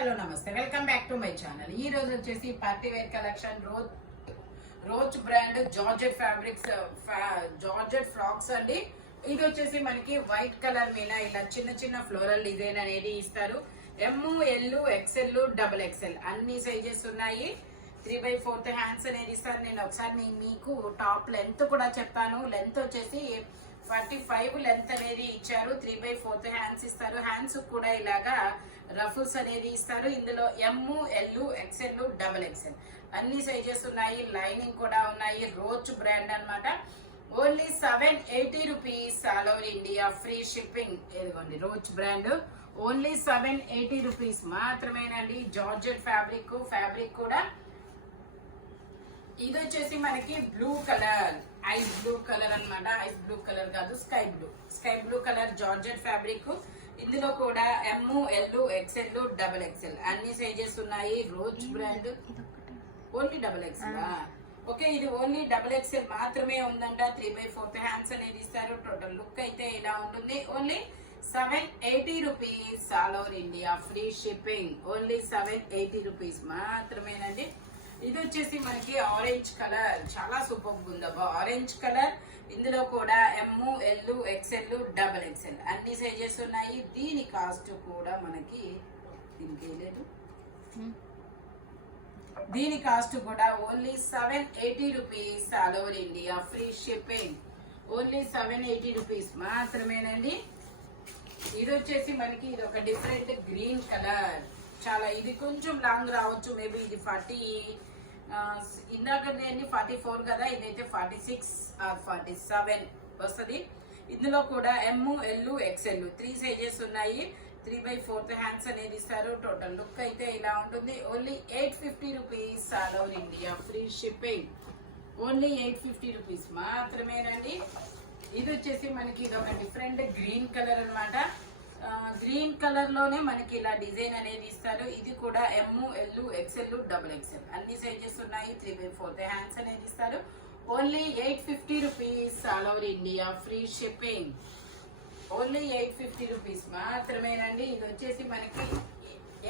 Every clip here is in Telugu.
హలో నమస్తే, welcome back to my channel. ఈ రోజు వచ్చేసి party wear collection rose brand georgette fabrics georgette frocks అండి. ఇది వచ్చేసి మనకి వైట్ కలర్ మీద ఇలా చిన్న చిన్న ఫ్లోరల్ డిజైన్ అనేది ఇస్తారు. ఎమ్, ఎల్, ఎక్స్ఎల్, డబుల్ ఎక్స్ఎల్ అన్ని సైజెస్ ఉన్నాయి. 3/4 హ్యాండ్స్ అనేది ఇస్తారు. నేను ఒకసారి మీకు టాప్ లెంత్ కూడా చెప్తాను. లెంత్ వచ్చేసి 45 లెంత్ అనేది ఇచ్చారు. 3/4 హ్యాండ్స్ ఇస్తారు. హ్యాండ్స్ కూడా ఇలాగా రఫుల్స్ అనేది ఇస్తారు. ఇందులో M, L, XL, double XL అన్ని సైజెస్ ఉన్నాయి. లైనింగ్ కూడా ఉన్నాయి. రోజ్ బ్రాండ్ అన్నమాట. Only 780 rupees all over India, free shipping. ఇదిగోండి రోజ్ బ్రాండ్. ఓన్లీ 780 రూపీస్ మాత్రమేనండి. జార్జెట్ ఫ్యాబ్రిక్ కూడా. ఇది వచ్చేసి మనకి blue colour, ice blue colour అన్నమాట. ఐస్ బ్లూ కలర్ కాదు, sky blue colour georgette fabric. ఇందులో కూడా M, L, XL, double XL అన్ని సైజెస్ ఉన్నాయి. Rose brand. Only double XL. Okay, ఇది ఓన్లీ డబుల్ ఎక్స్ఎల్ మాత్రమే ఉందంట. 3/4 హ్యాండ్స్ అనేది ఇస్తారు. టోటల్ లుక్ అయితే ఇలా ఉంటుంది. Only 780 rupees all over India, free shipping. Only 780 rupees మాత్రమేనండి. ఇది వచ్చేసి మనకి ఆరెంజ్ కలర్, చాలా సూపర్ ఉందబ్బా. Orange colour. ఇందులో కూడా M, L, XL, double XL అన్ని సైజెస్ ఉన్నాయి. దీని కాస్ట్ కూడా మనకి దీని కాస్ట్ కూడా only 780 rupees all over India, free shipping. Only 780 rupees మాత్రమేనండి. ఇది వచ్చేసి మనకి ఇది ఒక డిఫరెంట్ గ్రీన్ కలర్. చాలా ఇది కొంచెం లాంగ్ రావచ్చు. మేబీ ఇది 40, ఇందాక 44 కదా, ఇదైతే 46 ఆర్ 47 వస్తుంది. ఇందులో కూడా ఎమ్, ఎల్, ఎక్స్ఎల్ 3 సైజెస్ ఉన్నాయి. 3/4 హ్యాండ్స్ అనేది ఇస్తారు. టోటల్ లుక్ అయితే ఇలా ఉంటుంది. Only 850 rupees all over India, free shipping. Only 850 rupees మాత్రమేనండి. ఇది వచ్చేసి మనకి ఇది ఒక డిఫరెంట్ గ్రీన్ కలర్ అన్నమాట. గ్రీన్ కలర్ లోనే మనకి ఇలా డిజైన్ అనేది ఇస్తారు. ఇది కూడా M, L, XL, double XL అన్ని సైజెస్ ఉన్నాయి. 3/4 హ్యాండ్స్ అనేది ఇస్తారు. Only 850 rupees all over India, free shipping. Only 850 rupees మాత్రమేనండి. ఇది వచ్చేసి మనకి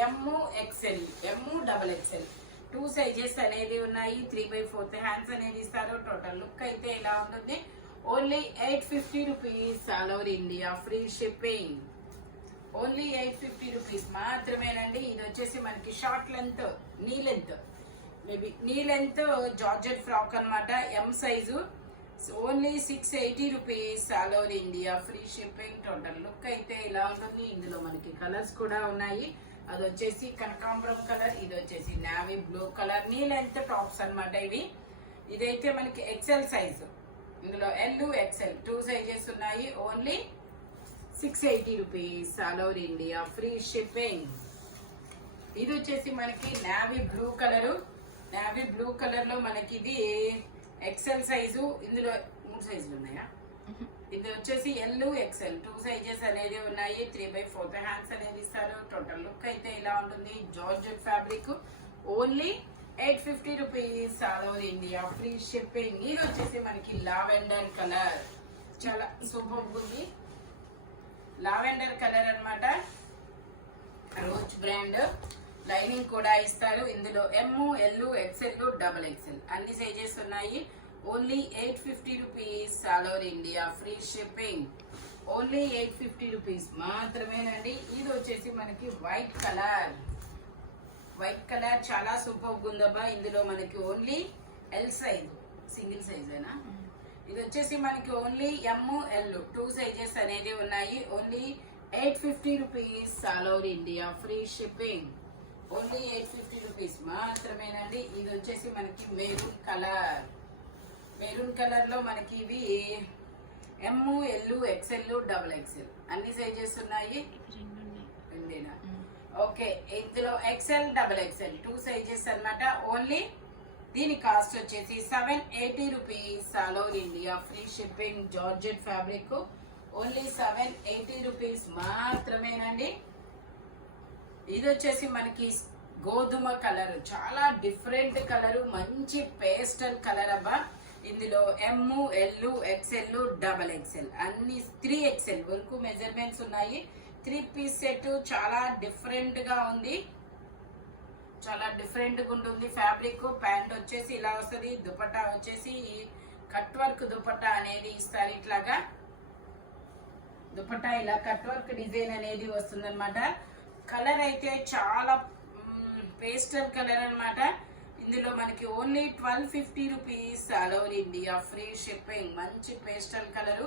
M, XL, M, double XL 2 sizes అనేది ఉన్నాయి. 3/4 హ్యాండ్స్ అనేది ఇస్తారు. టోటల్ లుక్ అయితే ఇలా ఉంటుంది. Only 850 rupees all over India, free shipping. Only 850 rupees మాత్రమేనండి. ఇది వచ్చేసి మనకి short length, knee length georgette frock అన్నమాట. M size. Only 680 rupees all over India, free shipping. Total look అయితే ఇలా ఉంటుంది. ఇందులో మనకి కలర్స్ కూడా ఉన్నాయి. అది వచ్చేసి కనకాంబరం కలర్, ఇది వచ్చేసి navy blue colour. Knee length tops అన్నమాట ఇవి. ఇదైతే మనకి ఎక్సెల్ సైజు. ఇందులో ఎల్, ఎక్స్ఎల్ 2 సైజెస్ ఉన్నాయి. Only 680 rupees all over India, free shipping. ఇది వచ్చేసి మనకి నావీ బ్లూ కలర్ లో మనకి ఇది ఎక్సెల్ సైజు. ఇందులో 3 సైజులు ఉన్నాయా? ఇది వచ్చేసి ఎల్, ఎక్స్ఎల్ 2 సైజెస్ అనేది ఉన్నాయి. 3/4 హ్యాండ్స్ అనేది ఇస్తారు. టోటల్ లుక్ అయితే ఇలా ఉంటుంది. Georgette fabric. Only 850 rupees all over India, free shipping. ఇది వచ్చేసి మనకి లావెండర్ కలర్, చాలా సూపర్ ఉంది. లావెండర్ కలర్ అన్నమాట. Rose brand. లైనింగ్ కూడా ఇస్తారు. ఇందులో M, L, XL, double XL అన్ని సైజెస్ ఉన్నాయి. Only 850 rupees all over India, free shipping. Only 850 rupees మాత్రమేనండి. ఇది వచ్చేసి మనకి వైట్ కలర్ చాలా సూపర్ ఉందబ్బా. ఇందులో మనకి ఓన్లీ ఎల్ సైజ్, సింగిల్ సైజేనా? ఇది వచ్చేసి మనకి ఓన్లీ ఎమ్, ఎల్ 2 సైజెస్ అనేది ఉన్నాయి. Only 850 rupees all over India, free shipping. Only 850 rupees మాత్రమేనండి. ఇది వచ్చేసి మనకి మెరూన్ కలర్ లో మనకి ఇవి M, L, XL, double XL అన్ని సైజెస్ ఉన్నాయి. రెండేనా? ఓకే, ఇందులో ఎక్స్ఎల్, డబుల్ ఎక్స్ఎల్ 2 సైజెస్ అన్నమాట. ఓన్లీ దీని కాస్ట్ వచ్చేసి 780 rupees all over India, free shipping. Georgette fabric. Only 780 rupees మాత్రమేనండి. ఇది వచ్చేసి మనకి గోధుమ కలర్, చాలా డిఫరెంట్ కలర్, మంచి పేస్టల్ కలర్ అబ్బా. ఇందులో M, L, XL, double XL అన్ని 3XL వరకు మెజర్మెంట్స్ ఉన్నాయి. 3 పీస్ సెట్ చాలా డిఫరెంట్ గా ఉంది. చాలా డిఫరెంట్ గా ఉంటుంది ఫ్యాబ్రిక్. ప్యాంట్ వచ్చేసి ఇలా వస్తుంది, దుపట్టా వచ్చేసి కట్ వర్క్ దుపట్టా అనేది ఇస్తారు. ఇట్లాగా దుపట్టా ఇలా కట్ వర్క్ డిజైన్ అనేది వస్తుంది అనమాట. కలర్ అయితే చాలా పేస్టల్ కలర్ అన్నమాట. ఇందులో మనకి only 1250 rupees all over India free shipping. మంచి pastel colour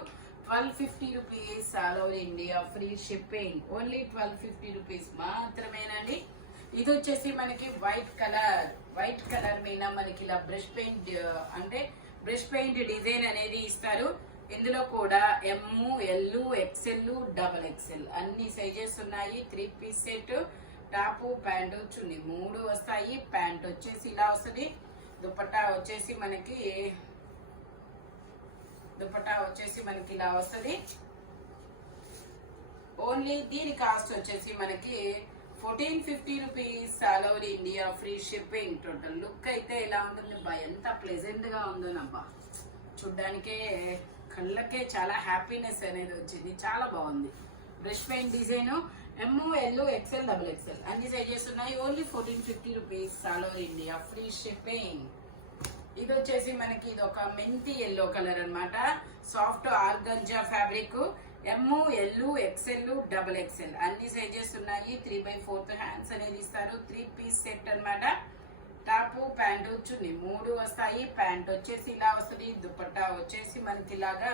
1250 rupees all over India free shipping. Only 1250 rupees మాత్రమేనండి. ఇది వచ్చేసి మనకి వైట్ కలర్ మీద మనకి ఇలా బ్రష్ పెయింట్ అంటే బ్రష్ పెయింట్ డిజైన్ అనేది ఇస్తారు. ఇందులో కూడా M, L, XL, double XL అన్ని సైజెస్ ఉన్నాయి. 3 piece set, top pant chunni 3 వస్తాయి. ప్యాంట్ వచ్చేసి ఇలా వస్తుంది. దుపట్టా వచ్చేసి మనకి ఇలా వస్తుంది. ఓన్లీ దీని కాస్ట్ వచ్చేసి మనకి 1450 rupees all over India free shipping. Total look అయితే ఇలా ఉంటుంది బా, ఎంత ప్లెజెంట్ గా ఉందోనబ్బా. చూడ్డానికే కళ్ళకే చాలా హ్యాపీనెస్ అనేది వచ్చింది. చాలా బాగుంది. Brush paint design M, L, XL, double XL అన్ని సైజెస్ ఉన్నాయి. Only 1450 rupees all over India free shipping. ఇది వచ్చేసి మనకి ఇది ఒక మెంతి ఎల్లో కలర్ అన్నమాట. Soft organza fabric. M, L, XL, double XL అన్ని సైజెస్ ఉన్నాయి. 3/4 హ్యాండ్స్ అనేది ఇస్తారు. 3 పీస్ సెట్ అన్నమాట. టాపు ప్యాంటు చున్నీ 3 వస్తాయి. ప్యాంట్ వచ్చేసి ఇలా వస్తుంది. దుపట్టా వచ్చేసి మనకి ఇలాగా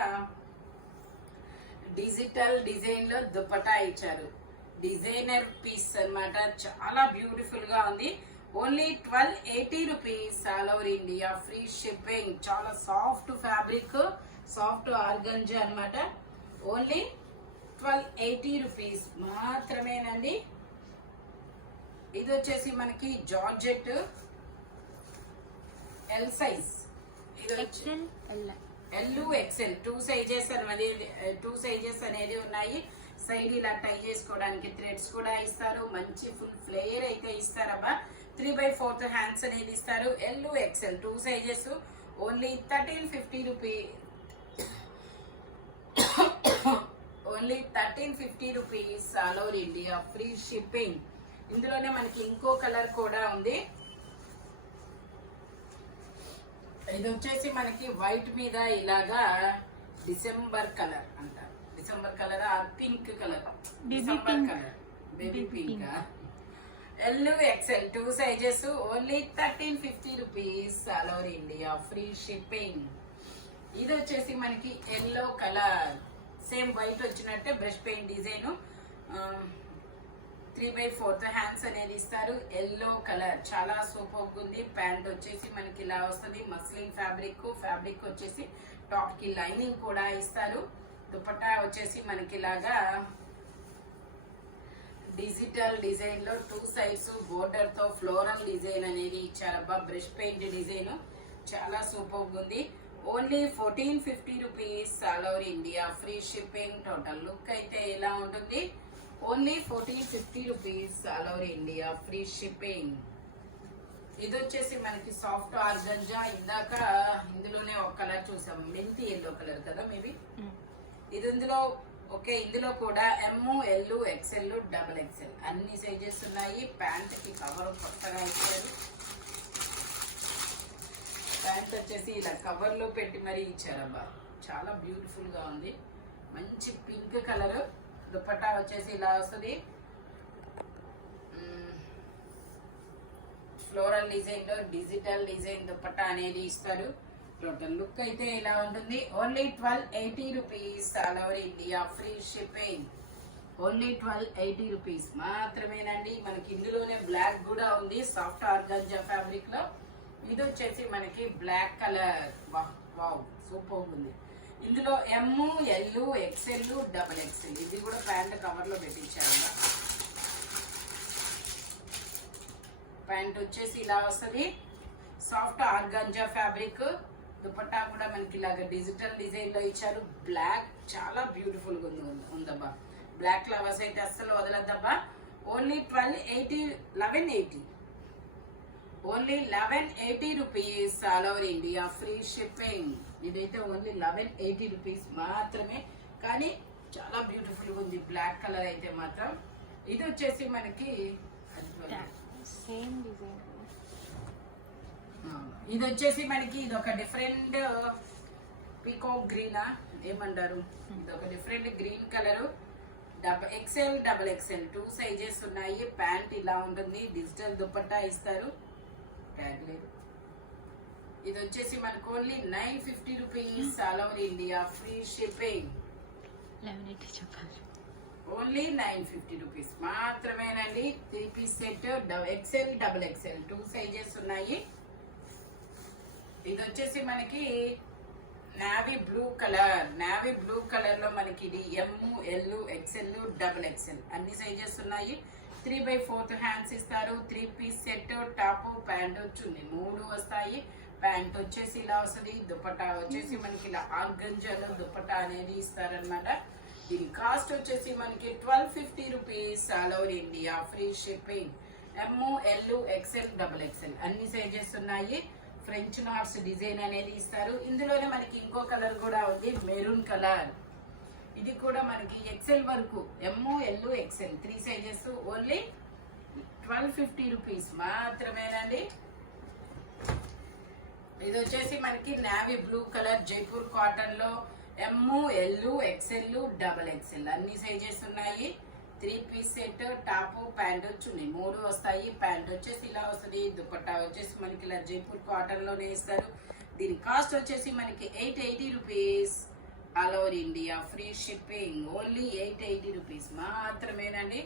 డిజిటల్ డిజైన్ లో దుపట్టా ఇచ్చారు. డిజైనర్ పీస్ అన్నమాట. చాలా బ్యూటిఫుల్ గా ఉంది. Only 1280 rupees all over India free shipping. చాలా సాఫ్ట్ ఫ్యాబ్రిక్, సాఫ్ట్ ఆర్గంజా అన్నమాట. ఓన్లీ 1280 రూపీస్ మాత్రమేనండి. ఇది వచ్చేసి మనకి georgette L size. L, XL 2 sizes అనేది ఉన్నాయి. సైడ్ ఇలా టై చేసుకోవడానికి థ్రెడ్స్ కూడా ఇస్తారు. మంచి ఫుల్ ఫ్లేయర్ అయితే ఇస్తారబ్బా. 3/4 హ్యాండ్స్ అనేది ఇస్తారు. L, XL 2 sizes. Only 1350 rupees. Only 1350 rupees all over India free shipping. ఇందులోనే మనకి ఇంకో కలర్ కూడా ఉంది. ఇది వచ్చేసి మనకి వైట్ మీద ఇలాగా డిసెంబర్ కలర్ అంటారు. December colour or pink colour, December colour, baby pink. L, XL 2 sizes. Only 1350 rupees all over India free shipping. ఇది వచ్చేసి మనకి ఎల్లో కలర్. సేమ్ వైట్ వచ్చినట్టే బ్రష్ పెయింట్ డిజైన్. 3/4 హ్యాండ్స్ అనేది ఇస్తారు. ఎల్లో కలర్ చాలా సూపర్ ఉంది. ప్యాంట్ వచ్చేసి మనకి ఇలా వస్తుంది. మస్లిన్ ఫ్యాబ్రిక్ వచ్చేసి టాప్ కి లైనింగ్ కూడా ఇస్తారు. దుపట్టా వచ్చేసి మనకి ఇలాగా డిజిటల్ డిజైన్ లో 2 సైడ్స్ బోర్డర్ తో ఫ్లోరల్ డిజైన్ అనేది ఇచ్చారబ్బా. బ్రష్ పెయింట్ డిజైన్ చాలా సూపర్ ఉంది. Only 1450 rupees all over India free shipping. Total look అయితే ఇలా ఉంటుంది. Only 1450 rupees all over India free shipping. ఇది వచ్చేసి మనకి సాఫ్ట్ ఆర్గంజా. ఇందాక ఇందులోనే ఒక కలర్ చూసాము, మెంతి ఎల్లో కలర్ కదా మేబీ. ఇది ఇందులో కూడా M, L, XL, double XL అన్ని సైజెస్ ఉన్నాయి. ప్యాంట్ కి కవర్ కొత్తగా ఇచ్చారు. ప్యాంట్ వచ్చేసి ఇలా కవర్ లో పెట్టి మరీ ఇచ్చారబ్బా. చాలా బ్యూటిఫుల్ గా ఉంది. మంచి పింక్ కలర్. దుపట్టా వచ్చేసి ఇలా వస్తుంది. ఫ్లోరల్ డిజైన్ లో డిజిటల్ డిజైన్ దుపట్టా అనేది ఇస్తారు. టోటల్ లుక్ అయితే ఇలా ఉంటుంది. Only 1280 rupees all over India free shipping. Only 1280 rupees మాత్రమేనండి. మనకి ఇందులోనే బ్లాక్ కూడా ఉంది సాఫ్ట్ ఆర్గాంజా ఫ్యాబ్రిక్ లో. ఇది వచ్చేసి మనకి బ్లాక్ కలర్. వావ్ సూపర్ ఉంది. ఇందులో M, L, XL, double XL. ఇది కూడా ప్యాంట్ కవర్ లో పెట్టించారు. ప్యాంట్ వచ్చేసి ఇలా వస్తుంది. Soft organza fabric. దుపట్టా కూడా మనకి ఇలాగ డిజిటల్ డిజైన్ లో ఇచ్చారు. బ్లాక్ చాలా బ్యూటిఫుల్ గా ఉందబ్బా. బ్లాక్ ఫ్లవర్స్ అయితే అస్సలు వదలద్దబ్బా. Only 1180. Only 1180 rupees all over India free shipping. ఇదైతే ఓన్లీ 1180 రూపీస్ మాత్రమే. కానీ చాలా బ్యూటిఫుల్ గా ఉంది బ్లాక్ కలర్ అయితే మాత్రం. ఇది వచ్చేసి మనకి సేమ్ డిజైన్. ఇది వచ్చేసి మనకి ఇది ఒక డిఫరెంట్ పీకాక్ గ్రీనా ఏమంటారు, ఇది ఒక different green colour. XL, XXL 2 sizes ఉన్నాయి. ప్యాంట్ ఇలా ఉంటుంది, డిజిటల్ దుపట్టా ఇస్తారు, ట్యాగ్ లేదు. ఇది వచ్చేసి మనకు only 950 rupees, all over India free shipping. 1180 చెప్పాలి. ఓన్లీ 950 రూపీస్ మాత్రమేనండి. 3 piece set, XL, XXL 2 sizes ఉన్నాయి. ఇది వచ్చేసి మనకి నావీ బ్లూ కలర్ లో మనకి ఇది ML, XL, XXL అన్ని సైజెస్ ఉన్నాయి. 3/4 హ్యాండ్స్ ఇస్తారు. 3 piece set, top pant chunni 3 వస్తాయి. ప్యాంట్ వచ్చేసి ఇలా వస్తుంది. దుపట్టా వచ్చేసి మనకి ఇలా ఆర్గంజాలో దుపట్టా అనేది ఇస్తారనమాట. దీని కాస్ట్ వచ్చేసి మనకి 1250 rupees, all over India free shipping. ML, XL, XXL అన్ని సైజెస్ ఉన్నాయి. ఫ్రెంచ్ నాట్స్ డిజైన్ అనేది ఇస్తారు. ఇందులోనే మనకి ఇంకో కలర్ కూడా ఉంది, మెరూన్ కలర్. ఇది కూడా మనకి XL వరకు, ML, XL 3 sizes, only 1250 rupees మాత్రమేనండి. ఇది వచ్చేసి మనకి navy blue colour Jaipur cotton లో ML, XL, XXL అన్ని సైజెస్ ఉన్నాయి. 3 piece set, top pant chunni 3 వస్తాయి. ప్యాంట్ వచ్చేసి ఇలా వస్తుంది. దుపట్టా వచ్చేసి మనకి ఇలా జైపూర్ కాటన్ లోనే ఇస్తారు. దీని కాస్ట్ వచ్చేసి మనకి 880 rupees, all over India free shipping. Only 880 rupees మాత్రమేనండి.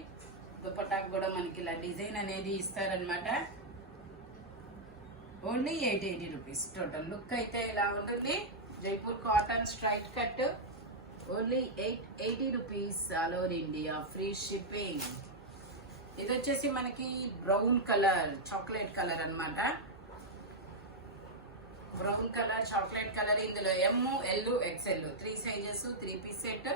దుపట్టాకు కూడా మనకి ఇలా డిజైన్ అనేది ఇస్తారనమాట. Only 880 rupees. టోటల్ లుక్ అయితే ఇలా ఉంటుంది. Jaipur cotton straight cut, only 880 rupees, all over India free shipping. ఇది వచ్చేసి మనకి బ్రౌన్ కలర్, చాక్లెట్ కలర్ అన్నమాట. Brown colour, chocolate colour. ఇందులో ML, XL 3 sizes, 3 piece set,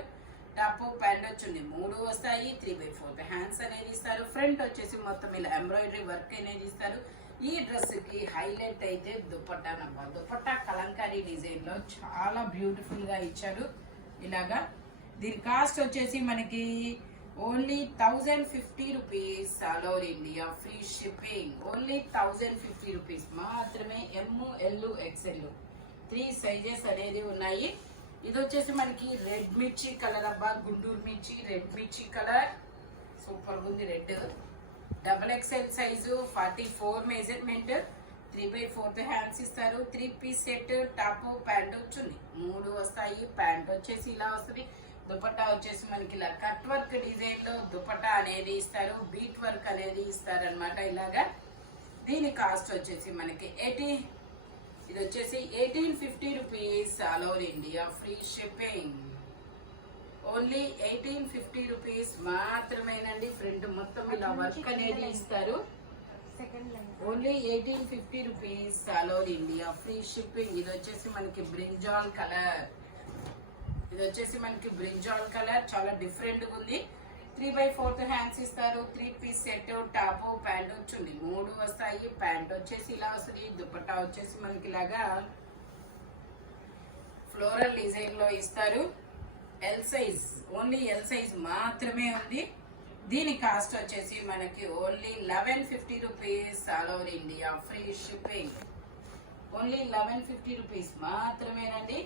top pant వచ్చి 3 వస్తాయి. 3/4 హ్యాండ్స్ అనేది ఇస్తారు. ఫ్రంట్ వచ్చేసి మొత్తం ఇలా ఎంబ్రాయిడరీ వర్క్ అనేది ఇస్తారు. ఈ డ్రెస్ కి హైలైట్ అయితే దుపట్టా నబ్బా. దుపట్టా కలంకారీ డిజైన్ లో చాలా బ్యూటిఫుల్ గా ఇచ్చారు ఇలాగా. దీని కాస్ట్ వచ్చేసి మనకి only 1050 rupees, all over India free shipping. Only 1050 rupees మాత్రమే. ML, XL 3 సైజెస్ అనేది ఉన్నాయి. ఇది వచ్చేసి మనకి రెడ్ మిర్చి కలర్ అబ్బా, గుంటూరు మిర్చి రెడ్ మిర్చి కలర్, సూపర్ ఉంది red. XXL size, 44 measurement, 3/4 hands ఇస్తారు. 3 piece set, top pant chunni 3 వస్తాయి. ప్యాంట్ వచ్చేసి ఇలా వస్తుంది. దుపట్టా వచ్చేసి మనకి ఇలా కట్ వర్క్ డిజైన్ లో దుపట్టా అనేది ఇస్తారు. బీట్ వర్క్ అనేది ఇస్తారనమాట ఇలాగా. దీని కాస్ట్ వచ్చేసి మనకి ఇది వచ్చేసి 1850 rupees, all over India free shipping. Only 1850 rupees మాత్రమేనండి. ఫ్రంట్ మొత్తం ఇలా వర్క్ అనేది ఇస్తారు. Only 1850 rupees, all over India free shipping. ఇది వచ్చేసి మనకి బ్రింజాల్ కలర్. ఇది వచ్చేసి మనకి బ్రింజాల్ కలర్, చాలా డిఫరెంట్ గా ఉంది. 3/4 హ్యాండ్స్ ఇస్తారు. 3 పీస్ సెట్, టాప్ ప్యాంట్ వచ్చి 3 వస్తాయి. ప్యాంట్ వచ్చేసి ఇలా వస్తుంది. దుపట్టా వచ్చేసి మనకి ఇలాగా ఫ్లోరల్ డిజైన్ లో ఇస్తారు. L size, only L size మాత్రమే ఉంది. దీని కాస్ట్ వచ్చేసి మనకి only 1150 rupees, all over India free shipping. Only 1150 rupees మాత్రమేనండి.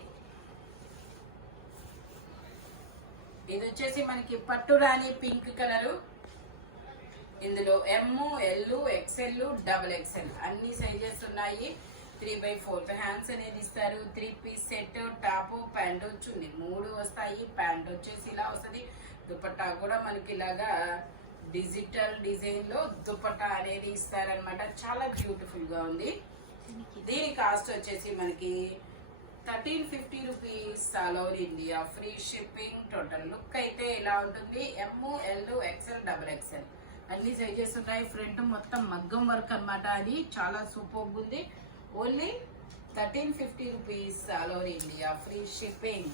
ఇది వచ్చేసి మనకి పట్టు రాణి పింక్ కలరు. ఇందులో ML, XL, XXL అన్ని సైజెస్ ఉన్నాయి. 3/4 హ్యాండ్స్ అనేది ఇస్తారు. 3 piece set, top pant chunni 3 వస్తాయి. ప్యాంట్ వచ్చేసి ఇలా వస్తుంది. దుపట్టా కూడా మనకి ఇలాగా డిజిటల్ డిజైన్ లో దుపట్టా అనేది ఇస్తారనమాట. చాలా బ్యూటిఫుల్ గా ఉంది. దీని కాస్ట్ వచ్చేసి మనకి 1350 rupees, all over India free shipping. Total look అయితే ఇలా ఉంటుంది. ML, XL, XXL అన్ని సైజెస్ ఉన్నాయి. ఫ్రంట్ మొత్తం మగ్గం వర్క్ అన్నమాట. అది చాలా సూపర్ ఉంది. ఓన్లీ 1350 rupees, all over India free shipping.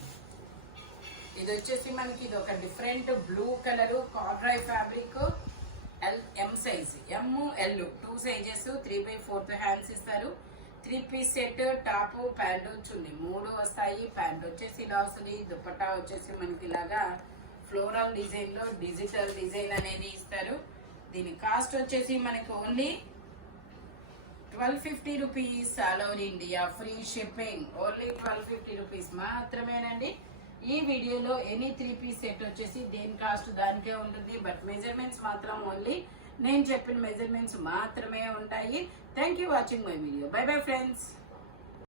ఇది వచ్చేసి మనకి ఇది ఒక different blue colour corduroy fabric. M size, ML 2 sizes, 3/4 hands ఇస్తారు. 3 piece set, top pant chunni 3 వస్తాయి. ప్యాంట్ వచ్చేసి ఇలా వస్తుంది. దుపట్టా వచ్చేసి మనకి ఇలాగా ఫ్లోరల్ డిజైన్ లో డిజిటల్ డిజైన్ అనేది ఇస్తారు. దీని కాస్ట్ వచ్చేసి మనకి only 1250 rupees all over India free shipping. Only 1250 rupees మాత్రమేనండి. ఈ వీడియోలో ఎనీ 3 పీస్ సెట్ వచ్చేసి దేని కాస్ట్ దానికే ఉంటుంది. బట్ మెజర్మెంట్స్ మాత్రం ఓన్లీ నేను చెప్పిన మెజర్మెంట్స్ మాత్రమే ఉంటాయి. Thank you watching my video. By bye friends.